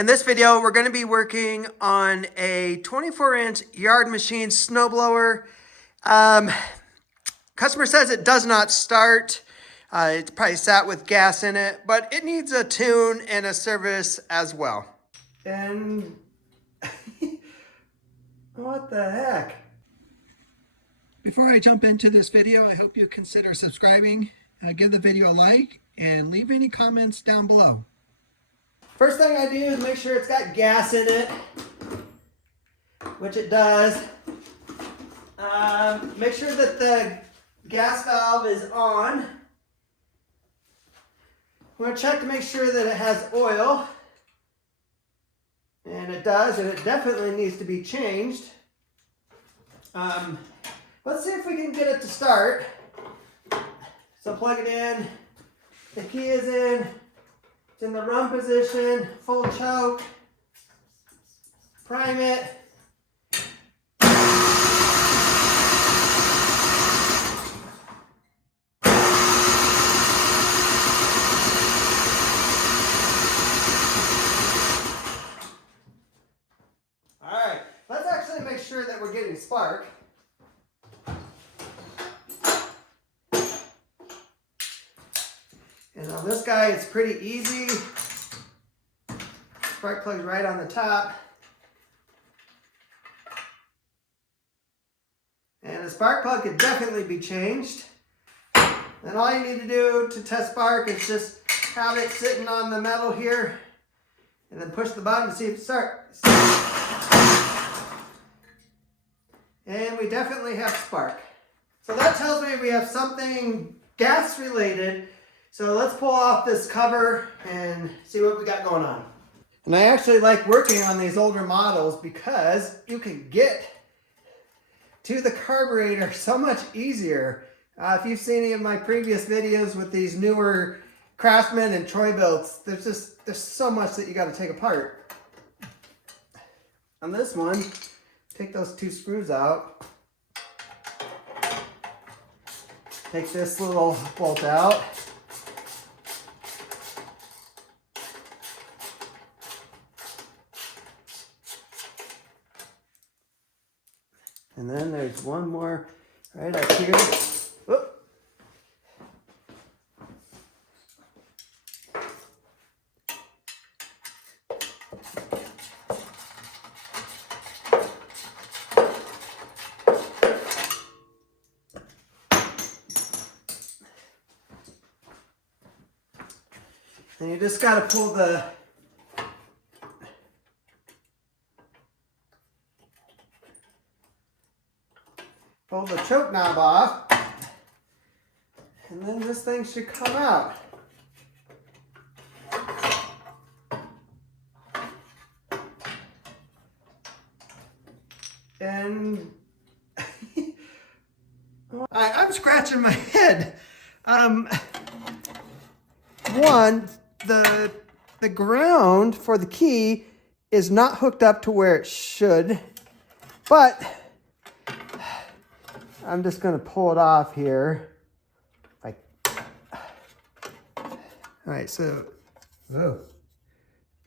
In this video, we're going to be working on a 24-inch Yard Machines snowblower. Customer says it does not start. It's probably sat with gas in it, but it needs a tune and a service as well. And what the heck? Before I jump into this video, I hope you consider subscribing, give the video a like, and leave any comments down below. First thing I do is make sure it's got gas in it, which it does. Make sure that the gas valve is on. I'm going to check to make sure that it has oil. And it does, and it definitely needs to be changed. Let's see if we can get it to start. So plug it in. The key is in. It's in the run position. Full choke. Prime it. Alright, let's actually make sure that we're getting spark. And on this guy, it's pretty easy. Spark plug's right on the top. And the spark plug could definitely be changed. And all you need to do to test spark is just have it sitting on the metal here. And then push the button to see if it starts. And we definitely have spark. So that tells me we have something gas related. So let's pull off this cover and see what we got going on. And I actually like working on these older models because you can get to the carburetor so much easier. If you've seen any of my previous videos with these newer Craftsman and Troy-Bilts, there's so much that you got to take apart. On this one, take those two screws out. Take this little bolt out. And then there's one more right up here. Whoop. And you just got to pull the choke knob off, and then this thing should come out. And I'm scratching my head. One, the ground for the key is not hooked up to where it should, but I'm just going to pull it off here. All right, so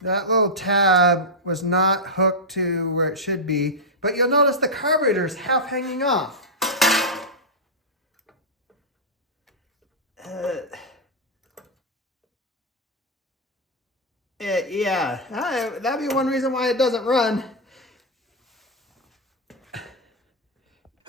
that little tab was not hooked to where it should be, but you'll notice the carburetor is half hanging off. Yeah, that'd be one reason why it doesn't run.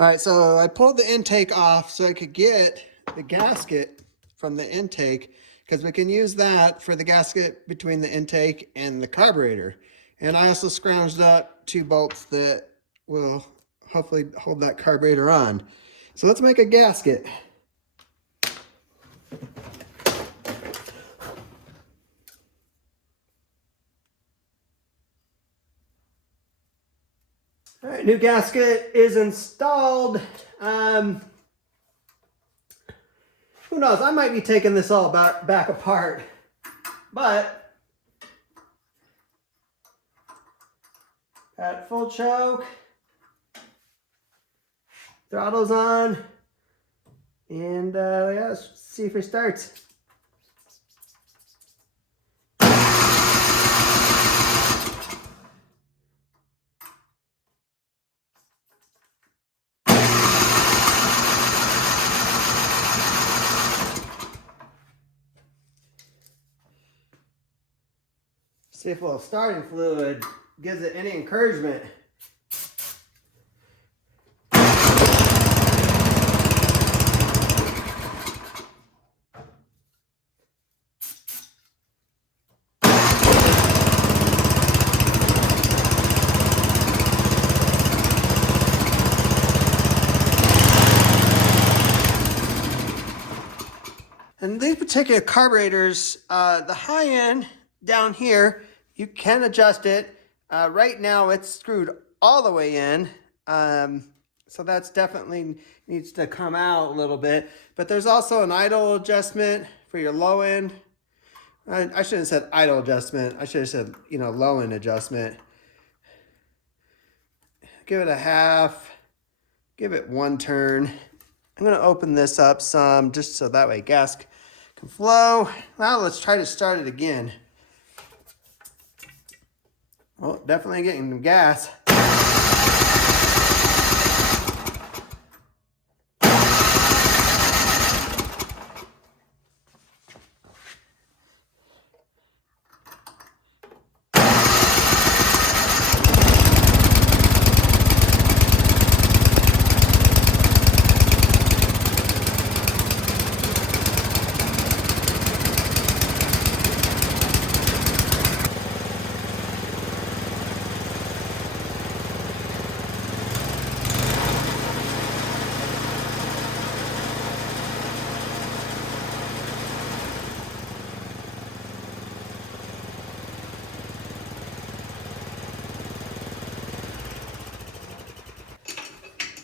All right, so I pulled the intake off so I could get the gasket from the intake, because we can use that for the gasket between the intake and the carburetor. And I also scrounged up two bolts that will hopefully hold that carburetor on. So let's make a gasket. All right, new gasket is installed. Who knows? I might be taking this all back apart, but got full choke, throttle's on, and yeah, let's see if it starts. See if a little starting fluid gives it any encouragement. And these particular carburetors, the high end down here, you can adjust it. Right now it's screwed all the way in. So that's definitely needs to come out a little bit. But there's also an idle adjustment for your low end. I shouldn't have said idle adjustment. I should have said, low end adjustment. Give it a half. Give it one turn. I'm going to open this up some just so that way gas can flow. Now let's try to start it again. Well, definitely getting gas.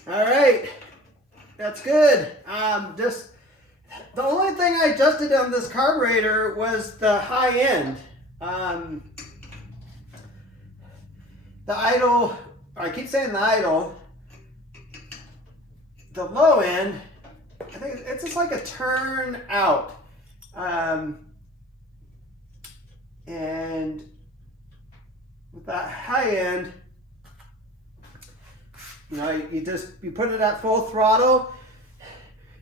All right, that's good. Just the only thing I adjusted on this carburetor was the high end. The idle, I keep saying the idle. The low end, I think it's just like a turn out. And with that high end, you put it at full throttle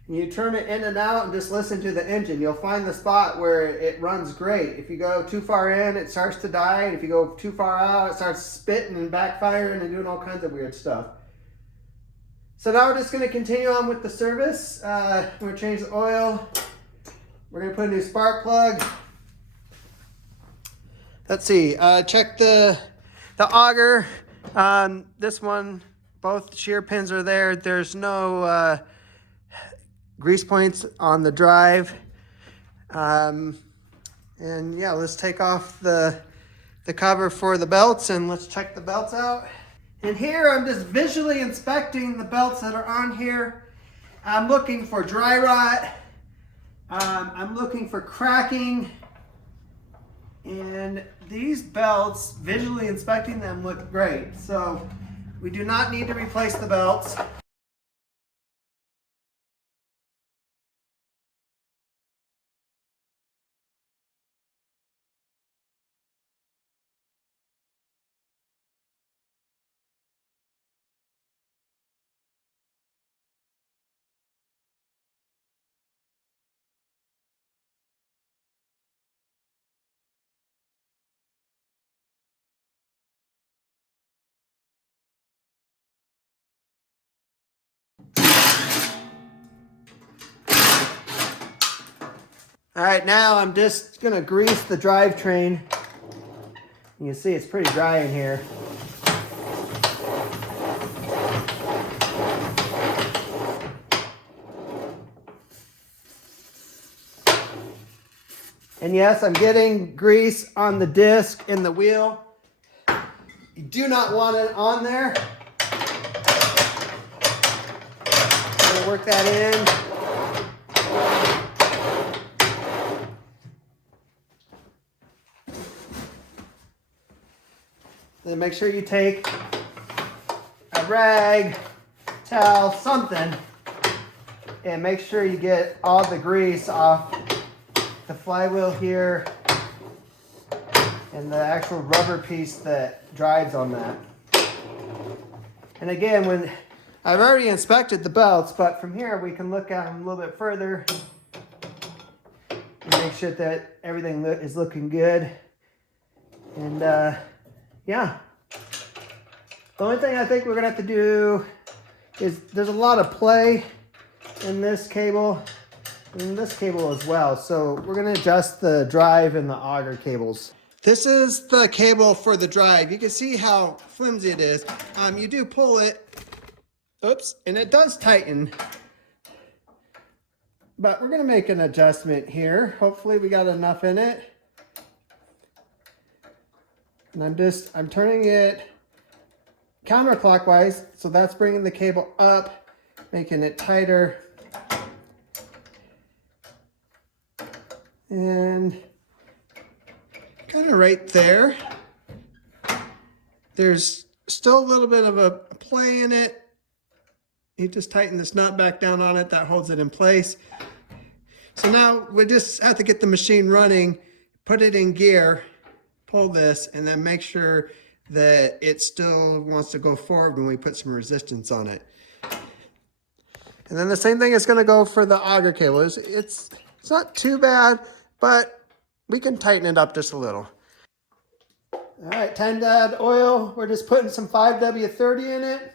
and you turn it in and out and just listen to the engine. You'll find the spot where it runs great. If you go too far in, it starts to die. And if you go too far out, it starts spitting and backfiring and doing all kinds of weird stuff. So now we're just going to continue on with the service. We're going to change the oil. We're going to put a new spark plug. Let's see. Check the auger. This one, both shear pins are there. There's no grease points on the drive. And yeah, let's take off the cover for the belts and let's check the belts out. And here I'm just visually inspecting the belts that are on here. I'm looking for dry rot. I'm looking for cracking. And these belts, visually inspecting them, look great. So we do not need to replace the belts. All right, now I'm just gonna grease the drivetrain. You can see it's pretty dry in here. And yes, I'm getting grease on the disc in the wheel. You do not want it on there. I'm gonna work that in. Then make sure you take a rag, towel, something, and make sure you get all the grease off the flywheel here and the actual rubber piece that drives on that. And again, when I've already inspected the belts, but from here we can look at them a little bit further and make sure that everything is looking good. And yeah, the only thing I think we're gonna have to do is there's a lot of play in this cable and this cable as well. So we're gonna adjust the drive and the auger cables. This is the cable for the drive. You can see how flimsy it is. You do pull it, oops, and it does tighten. But we're gonna make an adjustment here. Hopefully we got enough in it. And I'm turning it counterclockwise, so that's bringing the cable up, making it tighter. And kind of right there. There's still a little bit of a play in it. You just tighten this nut back down on it, that holds it in place. So now we just have to get the machine running, put it in gear, pull this, and then make sure that it still wants to go forward when we put some resistance on it. And then the same thing is going to go for the auger cable. It's not too bad, but we can tighten it up just a little. All right, time to add oil. We're just putting some 5W30 in it.